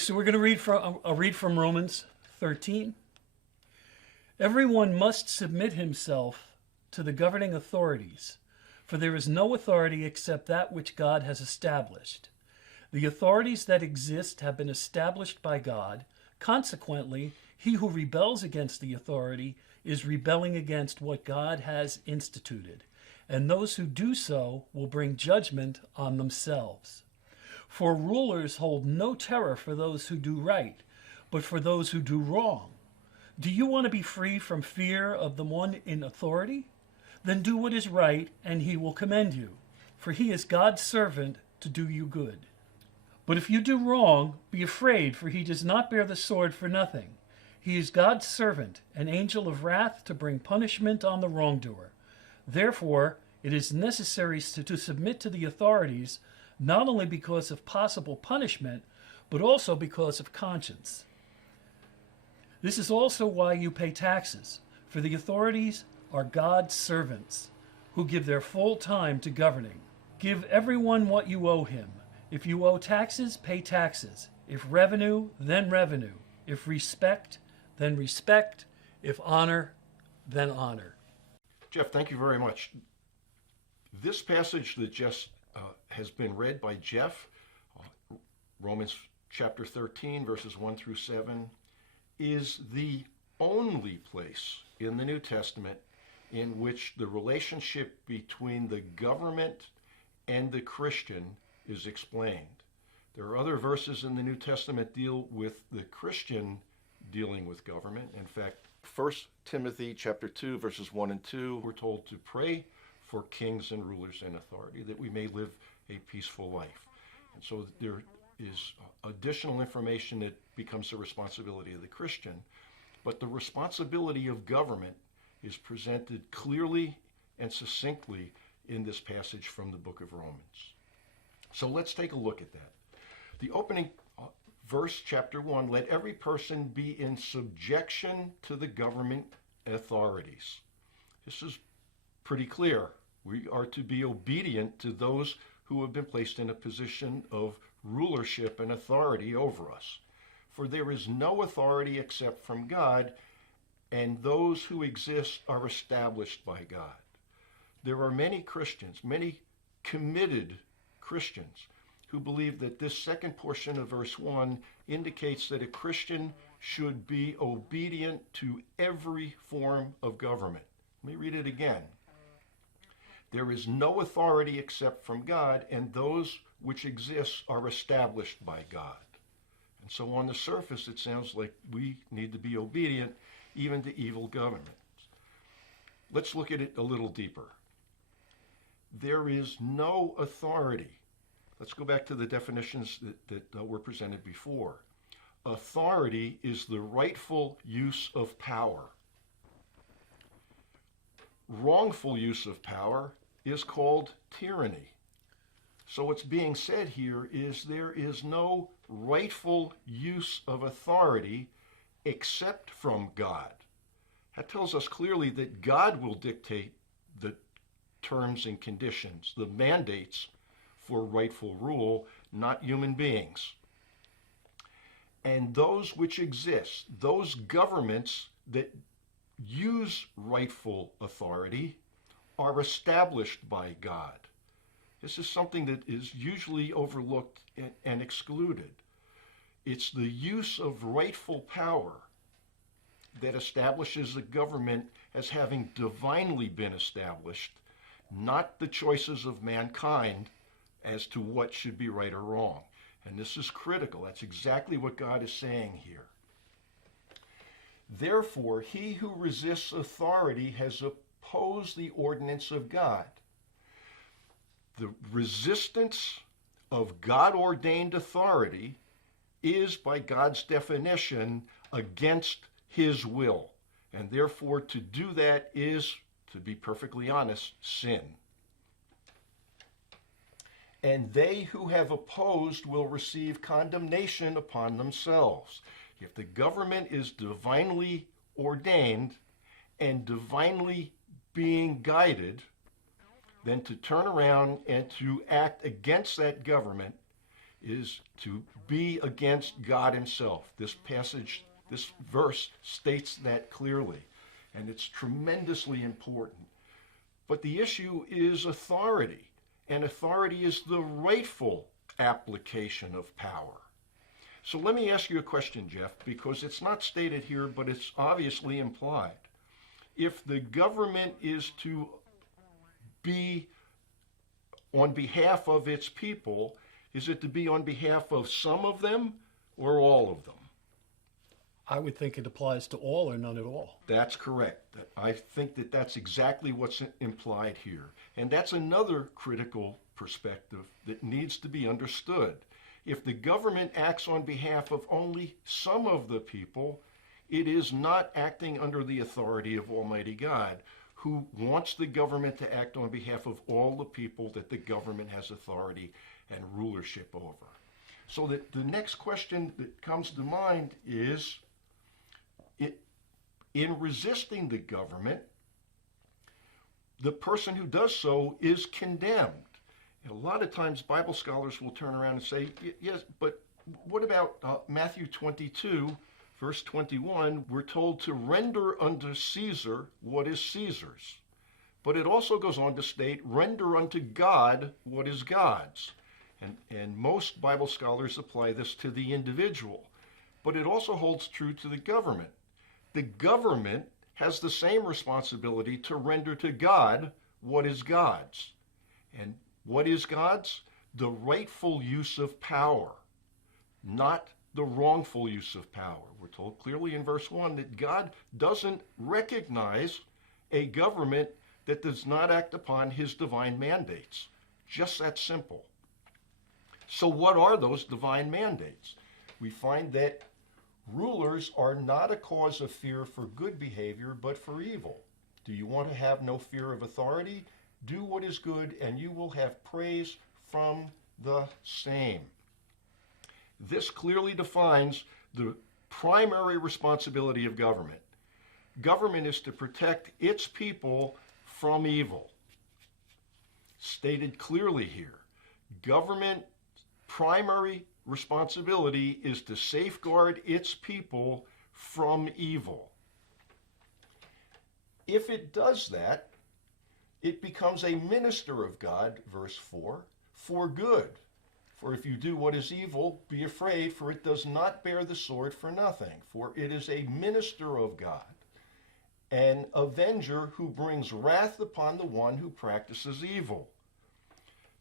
So we're going to I'll read from Romans 13. Everyone must submit himself to the governing authorities, for there is no authority except that which God has established. The authorities that exist have been established by God. Consequently, he who rebels against the authority is rebelling against what God has instituted, and those who do so will bring judgment on themselves. For rulers hold no terror for those who do right, but for those who do wrong. Do you want to be free from fear of the one in authority? Then do what is right, and he will commend you, for he is God's servant to do you good. But if you do wrong, be afraid, for he does not bear the sword for nothing. He is God's servant, an angel of wrath to bring punishment on the wrongdoer. Therefore, it is necessary to submit to the authorities, not only because of possible punishment, but also because of conscience. This is also why you pay taxes, for the authorities are God's servants, who give their full time to governing. Give everyone what you owe him. If you owe taxes, pay taxes. If revenue, then revenue. If respect, then respect. If honor, then honor. Jeff, thank you very much. This passage that just has been read by Jeff, Romans chapter 13, verses 1 through 7, is the only place in the New Testament in which the relationship between the government and the Christian is explained. There are other verses in the New Testament deal with the Christian dealing with government. In fact, 1 Timothy chapter 2, verses 1 and 2, we're told to pray for kings and rulers in authority, that we may live a peaceful life. And so there is additional information that becomes the responsibility of the Christian, but the responsibility of government is presented clearly and succinctly in this passage from the book of Romans. So let's take a look at that. The opening verse, chapter 1, let every person be in subjection to the government authorities. This is pretty clear. We are to be obedient to those who have been placed in a position of rulership and authority over us. For there is no authority except from God, and those who exist are established by God. There are many Christians, many committed Christians, who believe that this second portion of verse 1 indicates that a Christian should be obedient to every form of government. Let me read it again. There is no authority except from God, and those which exist are established by God. And so on the surface, it sounds like we need to be obedient even to evil governments. Let's look at it a little deeper. There is no authority. Let's go back to the definitions that were presented before. Authority is the rightful use of power. Wrongful use of power is called tyranny. So what's being said here is there is no rightful use of authority except from God. That tells us clearly that God will dictate the terms and conditions, the mandates for rightful rule, not human beings. And those which exist, those governments that use rightful authority, are established by God. This is something that is usually overlooked and excluded. It's the use of rightful power that establishes a government as having divinely been established, not the choices of mankind as to what should be right or wrong. And this is critical. That's exactly what God is saying here. Therefore, he who resists authority has opposed the ordinance of God. The resistance of God-ordained authority is, by God's definition, against his will. And therefore, to do that is, to be perfectly honest, sin. And they who have opposed will receive condemnation upon themselves. If the government is divinely ordained and divinely being guided, then to turn around and to act against that government is to be against God himself. This passage, this verse states that clearly, and it's tremendously important. But the issue is authority, and authority is the rightful application of power. So let me ask you a question, Jeff, because it's not stated here, but it's obviously implied. If the government is to be on behalf of its people, is it to be on behalf of some of them or all of them? I would think it applies to all or none at all. That's correct. I think that that's exactly what's implied here. And that's another critical perspective that needs to be understood. If the government acts on behalf of only some of the people, it is not acting under the authority of Almighty God, who wants the government to act on behalf of all the people that the government has authority and rulership over. So that the next question that comes to mind is, in resisting the government, the person who does so is condemned. A lot of times Bible scholars will turn around and say, yes, but what about Matthew 22, verse 21? We're told to render unto Caesar what is Caesar's. But it also goes on to state, render unto God what is God's. And most Bible scholars apply this to the individual. But it also holds true to the government. The government has the same responsibility to render to God what is God's. And what is God's? The rightful use of power, not the wrongful use of power. We're told clearly in verse 1 that God doesn't recognize a government that does not act upon his divine mandates. Just that simple. So what are those divine mandates? We find that rulers are not a cause of fear for good behavior, but for evil. Do you want to have no fear of authority? Do what is good, and you will have praise from the same. This clearly defines the primary responsibility of government. Government is to protect its people from evil. Stated clearly here, government primary responsibility is to safeguard its people from evil. If it does that, it becomes a minister of God, verse 4, for good. For if you do what is evil, be afraid, for it does not bear the sword for nothing. For it is a minister of God, an avenger who brings wrath upon the one who practices evil.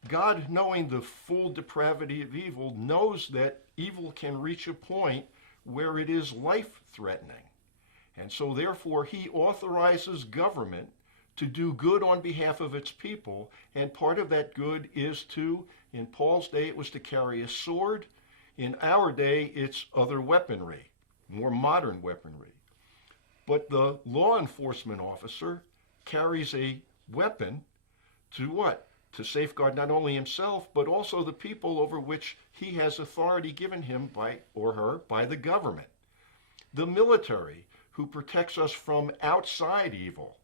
God, knowing the full depravity of evil, knows that evil can reach a point where it is life-threatening. And so therefore he authorizes government to do good on behalf of its people, and part of that good is to, in Paul's day it was to carry a sword, in our day it's other weaponry, more modern weaponry. But the law enforcement officer carries a weapon to what? To safeguard not only himself, but also the people over which he has authority given him by, or her, by the government. The military, who protects us from outside evil,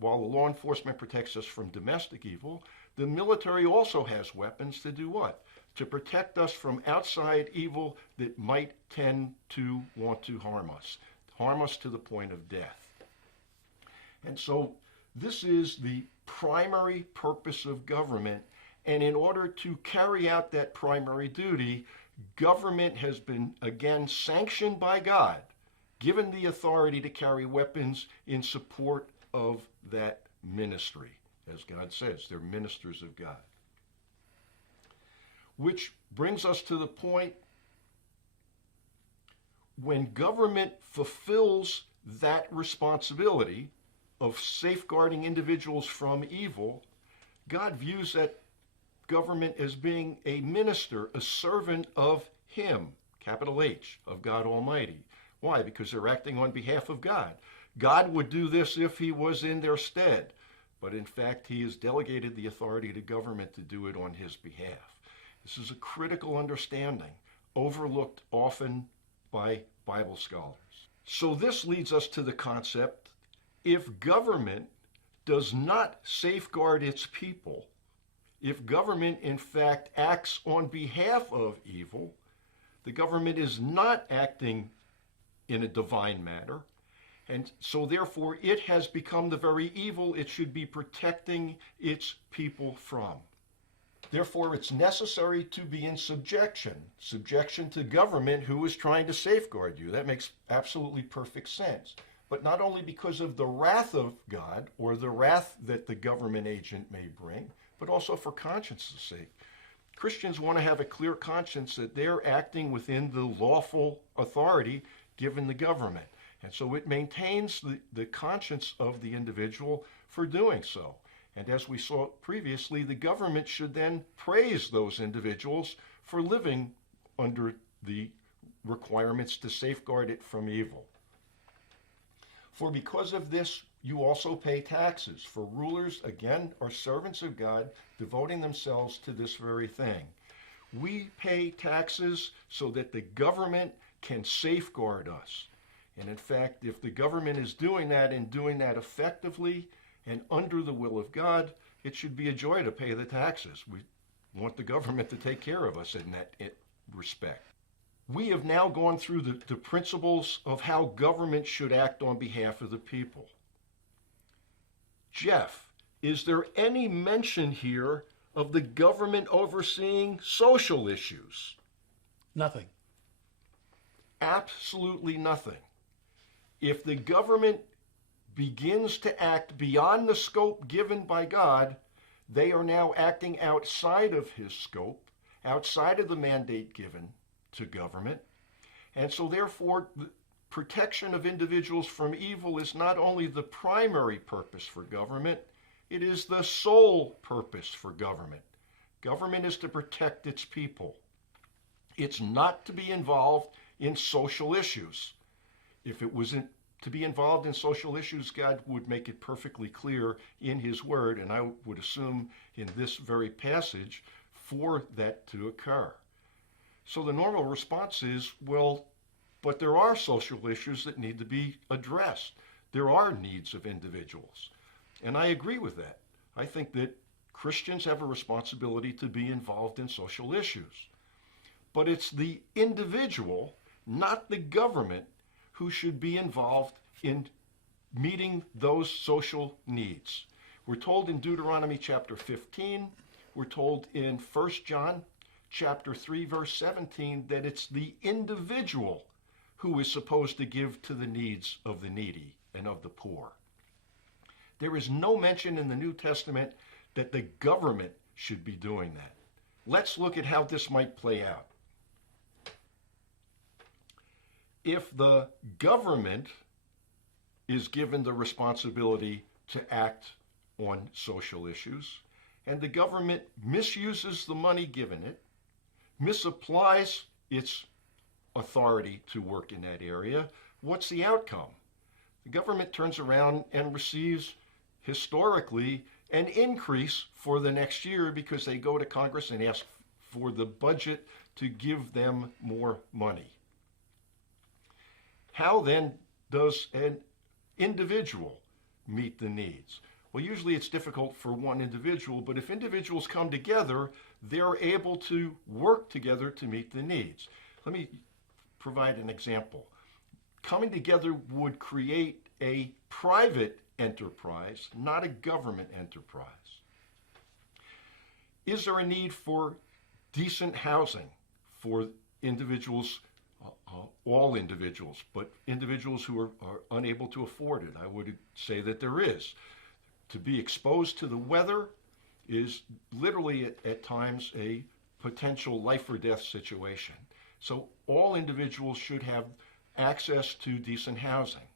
while the law enforcement protects us from domestic evil, the military also has weapons to do what? To protect us from outside evil that might tend to want to harm us to the point of death. And so this is the primary purpose of government, and in order to carry out that primary duty, government has been again sanctioned by God, given the authority to carry weapons in support of that ministry. As God says, they're ministers of God. Which brings us to the point, when government fulfills that responsibility of safeguarding individuals from evil, God views that government as being a minister, a servant of him, capital H, of God Almighty. Why? Because they're acting on behalf of God. God would do this if he was in their stead, but in fact he has delegated the authority to government to do it on his behalf. This is a critical understanding, overlooked often by Bible scholars. So this leads us to the concept, if government does not safeguard its people, If government, in fact, acts on behalf of evil, the government is not acting in a divine manner. And so, therefore, it has become the very evil it should be protecting its people from. Therefore, it's necessary to be in subjection to government who is trying to safeguard you. That makes absolutely perfect sense. But not only because of the wrath of God or the wrath that the government agent may bring, but also for conscience's sake. Christians want to have a clear conscience that they're acting within the lawful authority given the government. And so it maintains the conscience of the individual for doing so. And as we saw previously, the government should then praise those individuals for living under the requirements to safeguard it from evil. For because of this, you also pay taxes. For rulers, again, are servants of God, devoting themselves to this very thing. We pay taxes so that the government can safeguard us. And in fact, if the government is doing that and doing that effectively and under the will of God, it should be a joy to pay the taxes. We want the government to take care of us in that respect. We have now gone through the principles of how government should act on behalf of the people. Jeff, is there any mention here of the government overseeing social issues? Nothing. Absolutely nothing. If the government begins to act beyond the scope given by God, they are now acting outside of his scope, outside of the mandate given to government. And so therefore, the protection of individuals from evil is not only the primary purpose for government, it is the sole purpose for government. Government is to protect its people. It's not to be involved in social issues. If it wasn't to be involved in social issues, God would make it perfectly clear in his word, and I would assume in this very passage, for that to occur. So the normal response is, well, but there are social issues that need to be addressed. There are needs of individuals. And I agree with that. I think that Christians have a responsibility to be involved in social issues. But it's the individual, not the government, who should be involved in meeting those social needs. We're told in Deuteronomy chapter 15, we're told in 1 John chapter 3, verse 17, that it's the individual who is supposed to give to the needs of the needy and of the poor. There is no mention in the New Testament that the government should be doing that. Let's look at how this might play out. If the government is given the responsibility to act on social issues, and the government misuses the money given it, misapplies its authority to work in that area, what's the outcome? The government turns around and receives, historically, an increase for the next year because they go to Congress and ask for the budget to give them more money. How then does an individual meet the needs? Well, usually it's difficult for one individual, but if individuals come together, they're able to work together to meet the needs. Let me provide an example. Coming together would create a private enterprise, not a government enterprise. Is there a need for decent housing for individuals, all individuals, but individuals who are unable to afford it? I would say that there is. To be exposed to the weather is literally at times a potential life or death situation. So all individuals should have access to decent housing.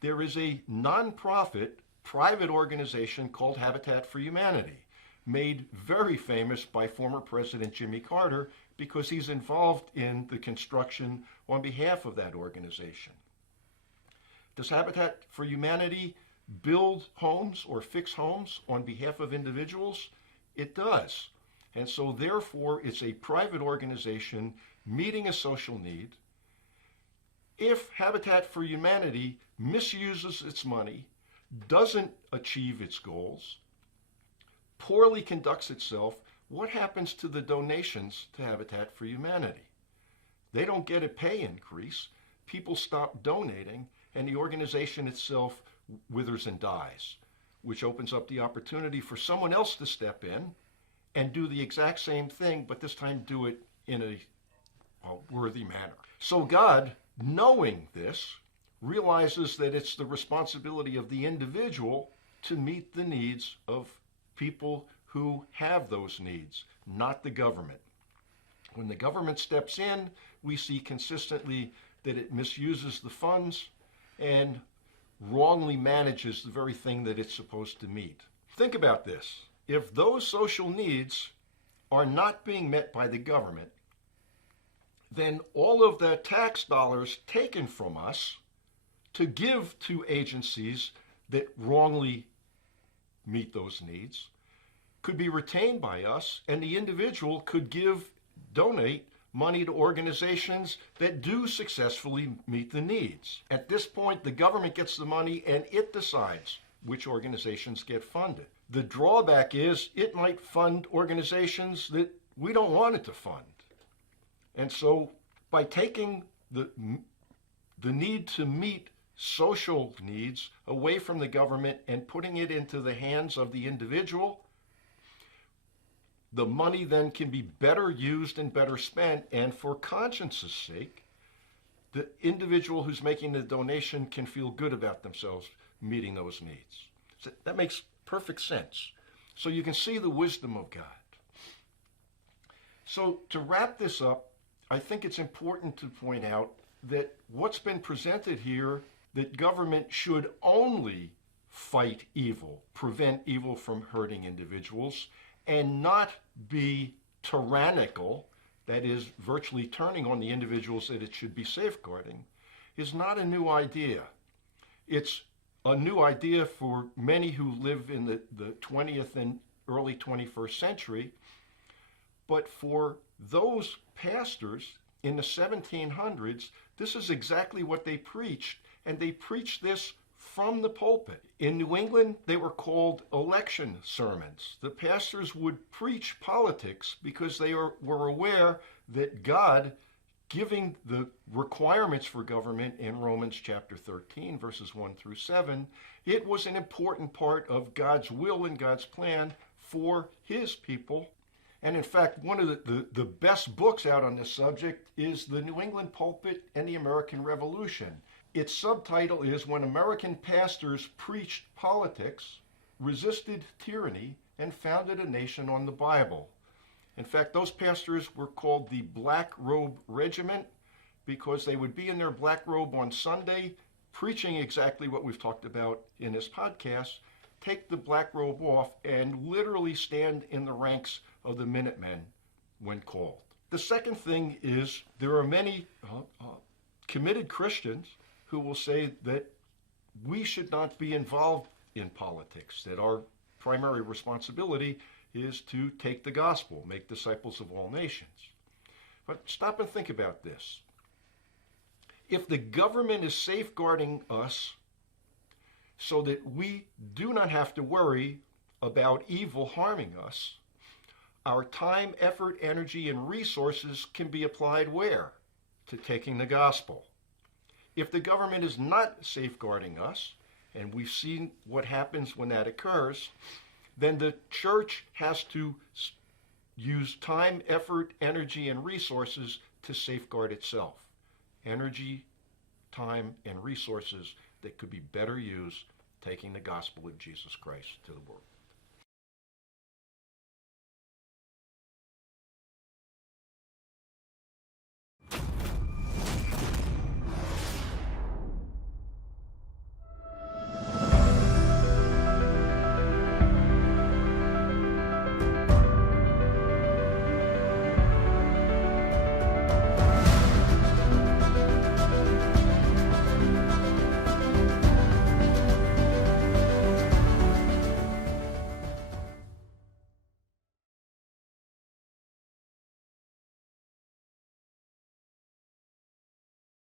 There is a nonprofit private organization called Habitat for Humanity, made very famous by former President Jimmy Carter because he's involved in the construction on behalf of that organization. Does Habitat for Humanity build homes or fix homes on behalf of individuals? It does. And so therefore, it's a private organization meeting a social need. If Habitat for Humanity misuses its money, doesn't achieve its goals, poorly conducts itself, what happens to the donations to Habitat for Humanity? They don't get a pay increase. People stop donating, and the organization itself withers and dies, which opens up the opportunity for someone else to step in and do the exact same thing, but this time do it in a worthy manner. So God, knowing this, realizes that it's the responsibility of the individual to meet the needs of people who have those needs, not the government. When the government steps in, we see consistently that it misuses the funds and wrongly manages the very thing that it's supposed to meet. Think about this. If those social needs are not being met by the government, then all of the tax dollars taken from us to give to agencies that wrongly meet those needs could be retained by us, and the individual could donate money to organizations that do successfully meet the needs. At this point, the government gets the money and it decides which organizations get funded. The drawback is it might fund organizations that we don't want it to fund. And so by taking the need to meet social needs away from the government and putting it into the hands of the individual, the money then can be better used and better spent, and for conscience's sake, the individual who's making the donation can feel good about themselves meeting those needs. So that makes perfect sense. So you can see the wisdom of God. So to wrap this up, I think it's important to point out that what's been presented here, that government should only fight evil, prevent evil from hurting individuals, and not be tyrannical, that is, virtually turning on the individuals that it should be safeguarding, is not a new idea. It's a new idea for many who live in the 20th and early 21st century, but for those pastors in the 1700s, this is exactly what they preached, and they preached this from the pulpit. In New England, they were called election sermons. The pastors would preach politics because they were aware that God, giving the requirements for government in Romans chapter 13, verses 1 through 7, it was an important part of God's will and God's plan for his people. And in fact, one of the best books out on this subject is The New England Pulpit and the American Revolution. Its subtitle is When American Pastors Preached Politics, Resisted Tyranny, and Founded a Nation on the Bible. In fact, those pastors were called the Black Robe Regiment because they would be in their black robe on Sunday, preaching exactly what we've talked about in this podcast, take the black robe off, and literally stand in the ranks of the Minutemen when called. The second thing is there are many committed Christians who will say that we should not be involved in politics, that our primary responsibility is to take the gospel, make disciples of all nations. But stop and think about this. If the government is safeguarding us so that we do not have to worry about evil harming us, our time, effort, energy, and resources can be applied where? To taking the gospel. If the government is not safeguarding us, and we've seen what happens when that occurs, then the church has to use time, effort, energy, and resources to safeguard itself. Energy, time, and resources that could be better used taking the gospel of Jesus Christ to the world.